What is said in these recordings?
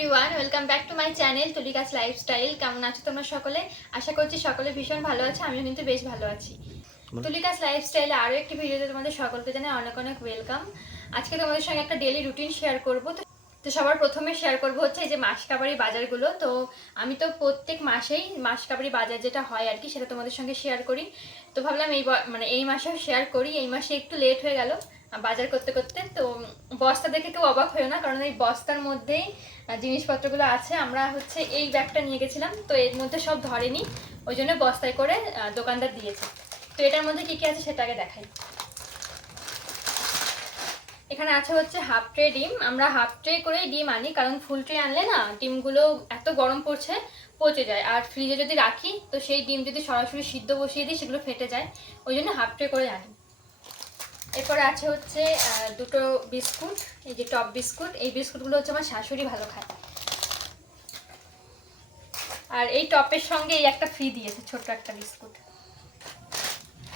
Everyone welcome back to my channel Tulika's lifestyle কেমন আছো তোমরা সকলে? আশা করছি সকলে ভীষণ ভালো আছে আমিও কিন্তু বেশ ভালো আছি। তুলিকাস লাইফস্টাইলে আরও একটি ভিডিওতে তোমাদের সকলকে জানাই অনেক অনেক ওয়েলকাম আজকে তোমাদের সঙ্গে একটা ডেলি রুটিন শেয়ার করব। তো তো সবার প্রথমে শেয়ার করব হচ্ছে এই যে মাসকাবাড়ি বাজারগুলো। তো আমি তো প্রত্যেক মাসেই মাসকাবাড়ি বাজার যেটা হয় আর কি, সেটা তোমাদের সঙ্গে শেয়ার করি। তো ভাবলাম এই মানে এই মাসেও শেয়ার করি। এই মাসে একটু লেট হয়ে গেল বাজার করতে করতে। তো বস্তা দেখে কেউ অবাক হয়েও না, কারণ এই বস্তার মধ্যেই জিনিসপত্রগুলো আছে। আমরা হচ্ছে এই ব্যাগটা নিয়ে গেছিলাম। তো এর মধ্যে সব ধরেনি। ওই জন্য বস্তায় করে দোকানদার দিয়েছে। তো এটার মধ্যে কী কী আছে সেটা আগে দেখাই। এখানে আছে হচ্ছে হাফ ট্রে ডিম। আমরা হাফ ট্রে করেই ডিম আনি, কারণ ফুল ট্রে আনলে না ডিমগুলো এত গরম পড়ছে, পচে যায়। আর ফ্রিজে যদি রাখি, তো সেই ডিম যদি সরাসরি সিদ্ধ বসিয়ে দিই, সেগুলো ফেটে যায়। ওই জন্য হাফ ট্রে করে আনি। এরপরে আছে হচ্ছে দুটো বিস্কুট, এই যে টপ বিস্কুট। এই বিস্কুটগুলো হচ্ছে আমার শাশুড়ি ভালো খায়। আর এই টপের সঙ্গে এই একটা ফ্রি দিয়েছে, ছোট্ট একটা বিস্কুট।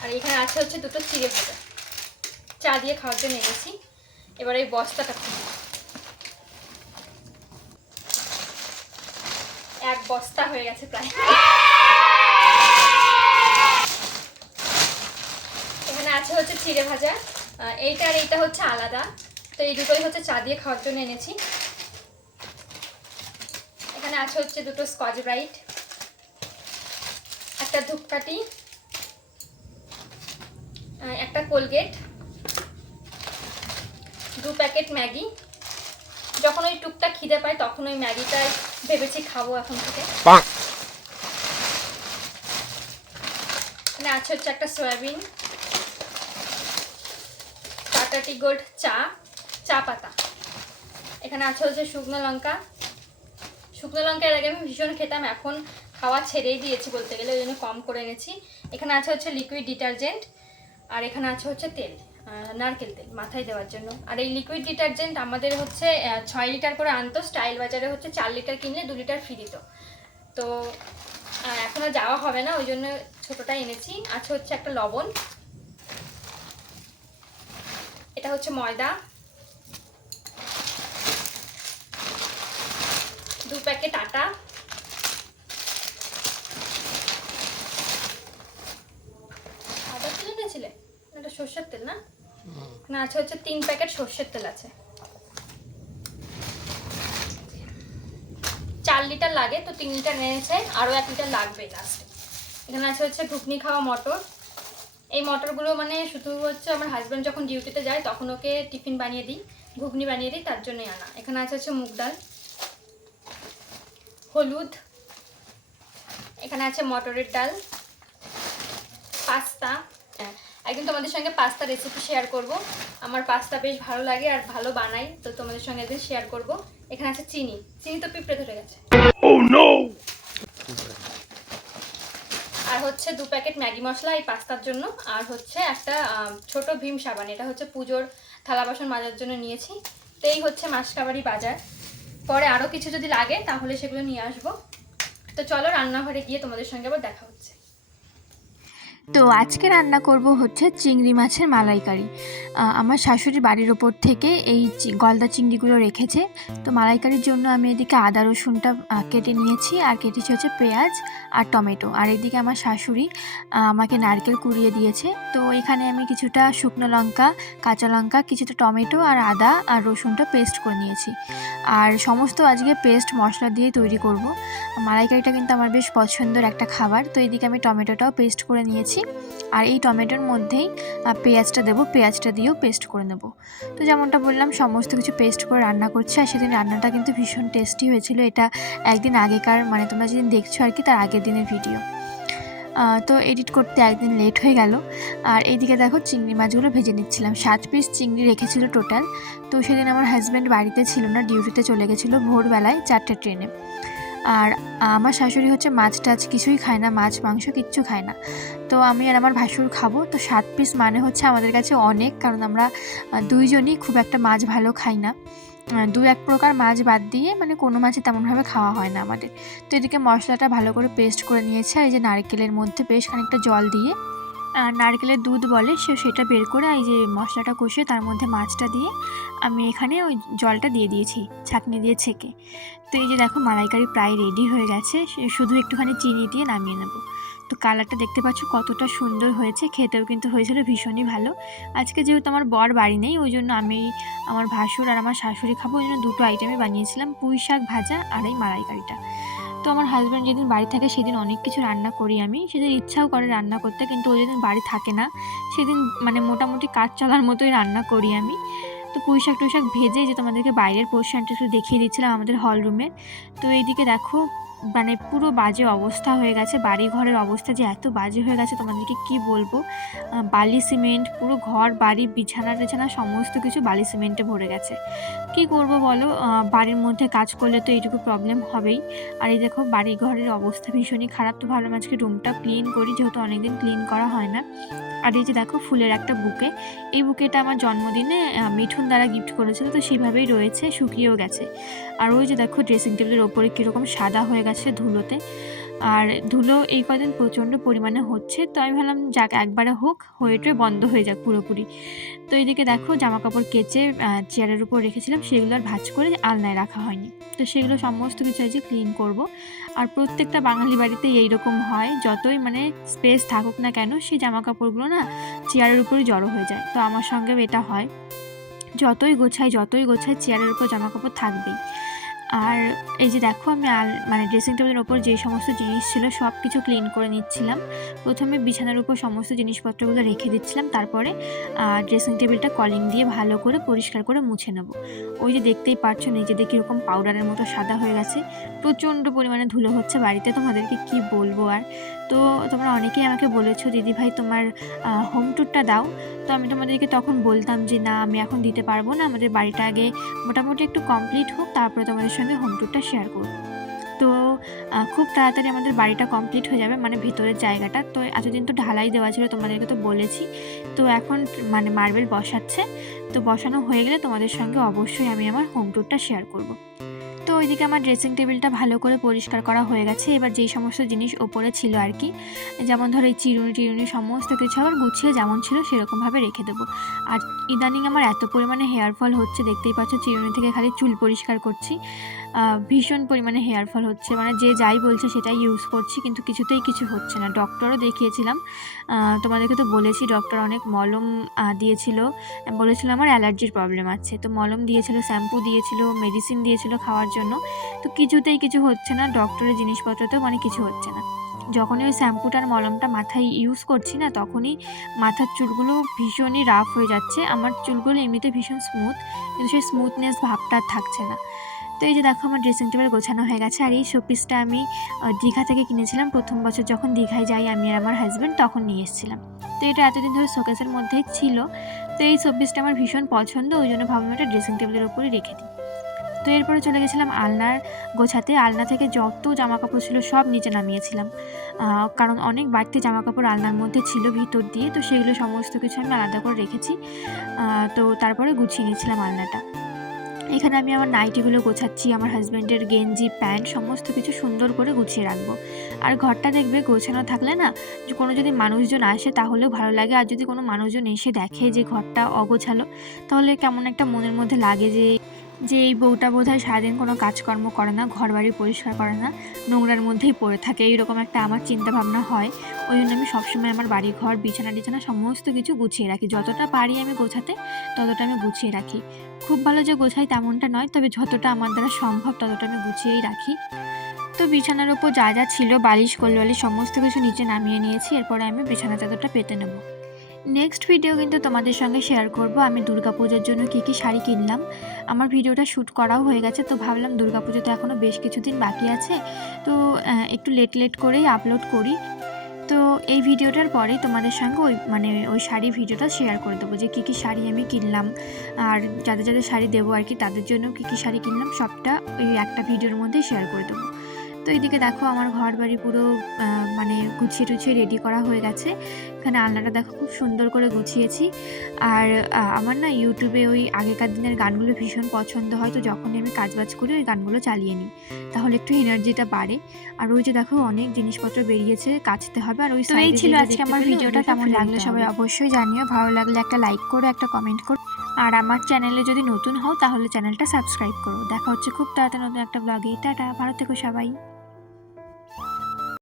আর এখানে আছে হচ্ছে দুটো চিড়ে ভাজা। চা দিয়ে খাওয়ার জন্য এনেছি। এবার এই বস্তাটা খুলি এক বস্তা হয়ে গেছে প্রায়। এখানে আছে হচ্ছে চিড়ে ভাজা। এইটা আর এইটা হচ্ছে আলাদা। তো এই দুটোই হচ্ছে চা দিয়ে খাওয়ার জন্য এনেছি। এখানে আছে হচ্ছে দুটো স্কচ ব্রাইট। একটা ধূপকাঠি। একটা কোলগেট। দু প্যাকেট ম্যাগি। যখন ওই টুকটাক খিদে পায় তখন ওই ম্যাগিটাই ভেবেছি খাব এখন থেকে। এখানে আছে হচ্ছে একটা সয়াবিন টাটা টি গোল্ড চা চা পাতা। এখানে আছে হচ্ছে শুকনো লঙ্কা। শুকনো লঙ্কা এর আগে আমি ভীষণ খেতাম এখন খাওয়া ছেড়েই দিয়েছি বলতে গেলে ওই জন্য কম করে এনেছি। এখানে আছে হচ্ছে লিকুইড ডিটারজেন্ট আর এখানে আছে হচ্ছে তেল। নারকেল তেল মাথায় দেওয়ার জন্য। আর এই লিকুইড ডিটারজেন্ট আমাদের হচ্ছে ছয় লিটার করে আনতো। স্টাইল বাজারে হচ্ছে চার লিটার কিনলে দু লিটার ফ্রি দিত। তো আহ, এখনও যাওয়া হবে না ওই জন্য ছোটোটা এনেছি। আছে হচ্ছে একটা লবণ। এটা হচ্ছে ময়দা। দু প্যাকেট আটা। সর্ষের তেল, না? না আছে হচ্ছে তিন প্যাকেট সর্ষের তেল আছে। চার লিটার লাগে, তো তিন লিটার এনেছে আরও এক লিটার লাগবে লাস্টে এখানে আছে হচ্ছে ঘুগনি খাওয়া মটর। এই মটরগুলো মানে শুধু হচ্ছে আমার হাজব্যান্ড যখন ডিউটিতে যায়, তখন ওকে টিফিন বানিয়ে দিই, ঘুগনি বানিয়ে দিই, তার জন্যই আনা। এখানে আছে হচ্ছে মুগ ডাল, হলুদ, এখানে আছে মটরের ডাল, পাস্তা একদিন তোমাদের সঙ্গে পাস্তা রেসিপি শেয়ার করব। আমার পাস্তা বেশ ভালো লাগে আর ভালো বানাই তো তোমাদের সঙ্গে একদিন শেয়ার করব। এখানে আছে চিনি। চিনি তো পিঁপড়ে ধরে গেছে। আর হচ্ছে দু প্যাকেট ম্যাগি মশলা এই পাস্তার জন্য। আর হচ্ছে একটা ছোট ভীম সাবান। এটা হচ্ছে পুজোর থালা বাসন মাজার জন্য নিয়েছি। তো এই হচ্ছে মাসকাবাড়ি বাজার। পরে আরও কিছু যদি লাগে তাহলে সেগুলো নিয়ে আসব। তো চলো রান্নাঘরে গিয়ে তোমাদের সঙ্গে আবার দেখা হচ্ছে। তো আজকে রান্না করব হচ্ছে চিংড়ি মাছের মালাইকারি। আমার শাশুড়ি বাড়ির ওপর থেকে এই গলদা চিংড়িগুলো রেখেছে। তো মালাইকারির জন্য আমি এদিকে আদা, রসুনটা কেটে নিয়েছি। আর কেটেছি হচ্ছে পেঁয়াজ আর টমেটো। আর এদিকে আমার শাশুড়ি আমাকে নারকেল কুড়িয়ে দিয়েছে। তো এখানে আমি কিছুটা শুকনো লঙ্কা, কাঁচা লঙ্কা, কিছুটা টমেটো আর আদা আর রসুনটা পেস্ট করে নিয়েছি। আর সমস্ত আজকে পেস্ট মশলা দিয়ে তৈরি করব। মালাইকারিটা কিন্তু আমার বেশ পছন্দের একটা খাবার। তো এদিকে আমি টমেটোটাও পেস্ট করে নিয়েছি। আর এই টমেটোর মধ্যেই পেঁয়াজটা দেবো, পেঁয়াজটা দিয়েও পেস্ট করে নেব। তো যেমনটা বললাম, সমস্ত কিছু পেস্ট করে রান্না করছি আর সেদিন রান্নাটা কিন্তু ভীষণ টেস্টি হয়েছিল। এটা একদিন আগেকার মানে তোমরা যেদিন দেখছ আর কি, তার আগের দিনের ভিডিও তো এডিট করতে একদিন লেট হয়ে গেল। আর এইদিকে দেখো চিংড়ি মাছগুলো ভেজে নিচ্ছিলাম। সাত পিস চিংড়ি রেখেছিল টোটাল তো সেদিন আমার হাজব্যান্ড বাড়িতে ছিল না ডিউটিতে চলে গেছিল ভোরবেলায় চারটে ট্রেনে আর আমার শাশুড়ি হচ্ছে মাছ টাছ কিছুই খায় না, মাছ, মাংস কিচ্ছু খায় না। তো আমি আর আমার ভাসুর খাব। তো সাত পিস মানে হচ্ছে আমাদের কাছে অনেক, কারণ আমরা দুইজনই খুব একটা মাছ ভালো খাই না। দু এক প্রকার মাছ বাদ দিয়ে মানে কোনো মাছই তেমনভাবে খাওয়া হয় না আমাদের। তো এদিকে মশলাটা ভালো করে পেস্ট করে নিয়েছে। আর এই যে নারকেলের মধ্যে বেশ খানিকটা জল দিয়ে নারকেলের দুধ বলে, সে সেটা বের করে এই যে মশলাটা কষিয়ে তার মধ্যে মাছটা দিয়ে আমি এখানে ওই জলটা দিয়ে দিয়েছি, ছাঁকনি দিয়ে ছেঁকে। তো এই যে দেখো, মালাইকারি প্রায় রেডি হয়ে গেছে শুধু একটুখানি চিনি দিয়ে নামিয়ে নেব। তো কালারটা দেখতে পাচ্ছ কতটা সুন্দর হয়েছে, খেতেও কিন্তু হয়েছিল ভীষণই ভালো। আজকে যেহেতু আমার বর বাড়ি নেই, ওই জন্য আমি আমার ভাসুর আর আমার শাশুড়ি খাব, ওই জন্য দুটো আইটেমে বানিয়েছিলাম পুঁই শাক ভাজা আর এই মালাইকারিটা। তো আমার হাজব্যান্ড যেদিন বাড়ি থাকে সেদিন অনেক কিছু রান্না করি আমি। সেদিন ইচ্ছাও করে রান্না করতে, কিন্তু ও যেদিন বাড়ি থাকে না, সেদিন মানে মোটামুটি কাজ চলার মতোই রান্না করি আমি। তো পুঁইশাক টুইশাক টুই শাক ভেজে যে তোমাদেরকে বাইরের পোর্শনটা একটু দেখিয়ে দিচ্ছিলাম আমাদের হল রুমের তো এইদিকে দেখো মানে পুরো বাজে অবস্থা হয়ে গেছে বাড়ি ঘরের অবস্থা যে এত বাজে হয়ে গেছে, তোমাদেরকে কি বলব? বালি সিমেন্ট, পুরো ঘর, বাড়ি, বিছানা টিছানা, সমস্ত কিছু বালি সিমেন্টে ভরে গেছে। কি করব বলো? বাড়ির মধ্যে কাজ করলে তো এইটুকু প্রবলেম হবেই। আর এই দেখো বাড়ি ঘরের অবস্থা ভীষণই খারাপ। তো ভাবলাম আজকে রুমটা ক্লিন করি, যেহেতু অনেকদিন ক্লিন করা হয় না। আর এই যে দেখো ফুলের একটা বুকে, এই বুকেটা আমার জন্মদিনে মিঠুন দ্বারা গিফট করেছিল, তো সেভাবেই রয়েছে, শুকিয়েও গেছে। আর ওই যে দেখো ড্রেসিং টেবিলের ওপরে কীরকম সাদা হয়ে গেছে ধুলোতে। আর ধুলো এই কদিন প্রচণ্ড পরিমাণে হচ্ছে তো আমি ভাবলাম যাক একবারে হোক, হয়ে টয়ে বন্ধ হয়ে যাক পুরোপুরি। তো এইদিকে দেখো জামা কাপড় কেচে চেয়ারের উপর রেখেছিলাম, সেগুলো আর ভাঁজ করে আলনায় রাখা হয়নি। তো সেগুলো সমস্ত কিছু আজকে ক্লিন করব। আর প্রত্যেকটা বাঙালি বাড়িতে এইরকম হয়, যতই মানে স্পেস থাকুক না কেন, সেই জামা কাপড়গুলো না চেয়ারের উপরই জড়ো হয়ে যায়। তো আমার সঙ্গেও এটা হয়। যতই গোছাই যতই গোছাই, চেয়ারের উপর জামা কাপড় থাকবেই। আর এই যে দেখো, আমি আল মানে ড্রেসিং টেবিলের ওপর যে সমস্ত জিনিস ছিল সব কিছু ক্লিন করে নিচ্ছিলাম। প্রথমে বিছানার উপর সমস্ত জিনিসপত্রগুলো রেখে দিচ্ছিলাম। তারপরে ড্রেসিং টেবিলটা কলিং দিয়ে ভালো করে পরিষ্কার করে মুছে নেব। ওই যে দেখতেই পারছ, নিজেদের কীরকম পাউডারের মতো সাদা হয়ে গেছে। প্রচণ্ড পরিমাণে ধুলো হচ্ছে বাড়িতে। তোমাদেরকে কি বলব আর? তো তোমরা অনেকেই আমাকে বলেছ, দিদি ভাই, তোমার হোম ট্যুরটা দাও। তো আমি তোমাদেরকে তখন বলতাম যে, না, আমি এখন দিতে পারব না। আমাদের বাড়িটা আগে মোটামুটি একটু কমপ্লিট হোক, তারপরে তোমাদের সঙ্গে হোম ট্যুরটা শেয়ার করব। তো খুব তাড়াতাড়ি আমাদের বাড়িটা কমপ্লিট হয়ে যাবে মানে ভিতরের জায়গাটা। তো এতদিন তো ঢালাই দেওয়া ছিল, তোমাদেরকে তো বলেছি। তো এখন মানে মার্বেল বসাচ্ছে। তো বসানো হয়ে গেলে তোমাদের সঙ্গে অবশ্যই আমি আমার হোম ট্যুরটা শেয়ার করব। ওইদিকে আমার ড্রেসিং টেবিলটা ভালো করে পরিষ্কার করা হয়ে গেছে। এবার যেই সমস্ত জিনিস ওপরে ছিল আর কি, যেমন ধরো এই চিরুনি টিরুনি সমস্ত কিছু আবার গুছিয়ে যেমন ছিল সেরকমভাবে রেখে দেবো। আর ইদানিং আমার এত পরিমাণে হেয়ার ফল হচ্ছে, দেখতেই পাচ্ছ চিরুনি থেকে খালি চুল পরিষ্কার করছি। ভীষণ পরিমাণে হেয়ার ফল হচ্ছে। মানে যে যাই বলছে সেটাই ইউজ করছি, কিন্তু কিছুতেই কিছু হচ্ছে না। ডক্টরও দেখিয়েছিলাম। তোমাদেরকে তো বলেছি ডক্টর অনেক মলম দিয়েছিল। বলেছিল আমার অ্যালার্জির প্রবলেম আছে। তো মলম দিয়েছিল শ্যাম্পু দিয়েছিল মেডিসিন দিয়েছিল খাওয়ার জন্য। তো কিছুতেই কিছু হচ্ছে না। ডক্টরের জিনিসপত্রতেও মানে কিছু হচ্ছে না। যখনই ওই শ্যাম্পুটার মলমটা মাথায় ইউজ করছি না, তখনই মাথার চুলগুলো ভীষণই রাফ হয়ে যাচ্ছে। আমার চুলগুলো এমনিতে ভীষণ স্মুথ কিন্তু সেই স্মুথনেস ভাবটা থাকছে না। এই যে দেখো আমার ড্রেসিং টেবিল গোছানো হয়ে গেছে, আর এই শোপিসটা আমি দীঘা থেকে কিনেছিলাম। প্রথম বছর যখন দীঘায় যাই আমি আর আমার হাজব্যান্ড তখন নিয়ে এসেছিলাম। তো এটা এতদিন ধরে শোকেসের মধ্যেই ছিল। তো এই শোপিসটা আমার ভীষণ পছন্দ, ওই জন্য ভাবলাম এটা ড্রেসিং টেবিলের উপরে রেখে দিই। তো এরপরে চলে গেছিলাম আলনার গোছাতে। আলনা থেকে যত জামা কাপড় ছিল সব নিচে নামিয়েছিলাম। কারণ অনেক বাড়তি জামা কাপড় আলনার মধ্যে ছিল ভিতর দিয়ে, তো সেগুলো সমস্ত কিছু আমি আলাদা করে রেখেছি। তো তারপরে গুছিয়ে নিয়েছিলাম আলনাটা। এখানে আমি আমার নাইটিগুলো গোছাচ্ছি, আমার হাজব্যান্ডের গেঞ্জি, প্যান্ট, সমস্ত কিছু সুন্দর করে গুছিয়ে রাখব। আর ঘরটা দেখবে গোছানো থাকলে না, কোনো যদি মানুষজন আসে তাহলেও ভালো লাগে। আর যদি কোনো মানুষজন এসে দেখে যে ঘরটা অগোছালো, তাহলে কেমন একটা মনের মধ্যে লাগে যে যে এই বউটা বোধ হয় সারাদিন কোনো কাজকর্ম করে না ঘর বাড়ি পরিষ্কার করে না, নোংরার মধ্যেই পড়ে থাকে, এইরকম একটা আমার চিন্তা ভাবনা হয়। ওই জন্য আমি সবসময় আমার বাড়ি ঘর বিছানা টিছানা সমস্ত কিছু গুছিয়ে রাখি। যতটা পারি আমি গোছাতে, ততটা আমি গুছিয়ে রাখি। খুব ভালো যে গোছাই তেমনটা নয়, তবে যতটা আমার দ্বারা সম্ভব ততটা আমি গুছিয়েই রাখি। তো বিছানার ওপর যা যা ছিল, বালিশ, কোলবালিশ, সমস্ত কিছু নিচে নামিয়ে নিয়েছি, এরপরে আমি বিছানা চাদরটা পেতে নেব। নেক্সট ভিডিও কিন্তু তোমাদের সঙ্গে শেয়ার করব। আমি দুর্গাপুজোর জন্য কী কী শাড়ি কিনলাম। আমার ভিডিওটা শ্যুট করাও হয়ে গেছে, তো ভাবলাম দুর্গাপুজো তো এখনও বেশ কিছুদিন বাকি আছে। তো একটু লেট লেট করেই আপলোড করি। তো এই ভিডিওটার পরেই তোমাদের সঙ্গে ওই মানে ওই শাড়ি ভিডিওটা শেয়ার করে দেবো যে কী কী শাড়ি আমি কিনলাম। আর যাদের যাদের শাড়ি দেবো আর কি, তাদের জন্য কী কী শাড়ি কিনলাম, সবটা ওই একটা ভিডিওর মধ্যেই শেয়ার করে দেবো। তো এদিকে দেখো আমার ঘর বাড়ি পুরো মানে গুছিয়ে টুছিয়ে রেডি করা হয়ে গেছে। এখানে আলনাটা দেখো খুব সুন্দর করে গুছিয়েছি। আর আমার না ইউটিউবে ওই আগেকার দিনের গানগুলো ভীষণ পছন্দ হয় তো যখনই আমি কাজবাজ করি ওই গানগুলো চালিয়ে নিই। তাহলে একটু এনার্জিটা বাড়ে। আর ওই যে দেখো অনেক জিনিসপত্র বেরিয়েছে কাচতে হবে। আর ওই তো এই ছিল আজকে আমার ভিডিওটা কেমন লাগল সবাই অবশ্যই জানিও। ভালো লাগলে একটা লাইক করো একটা কমেন্ট করো। আর আমার চ্যানেলে যদি নতুন হও তাহলে চ্যানেলটা সাবস্ক্রাইব করো। দেখা হচ্ছে খুব তাড়াতাড়ি নতুন একটা ব্লগে টাটা ভালো থেকো সবাই।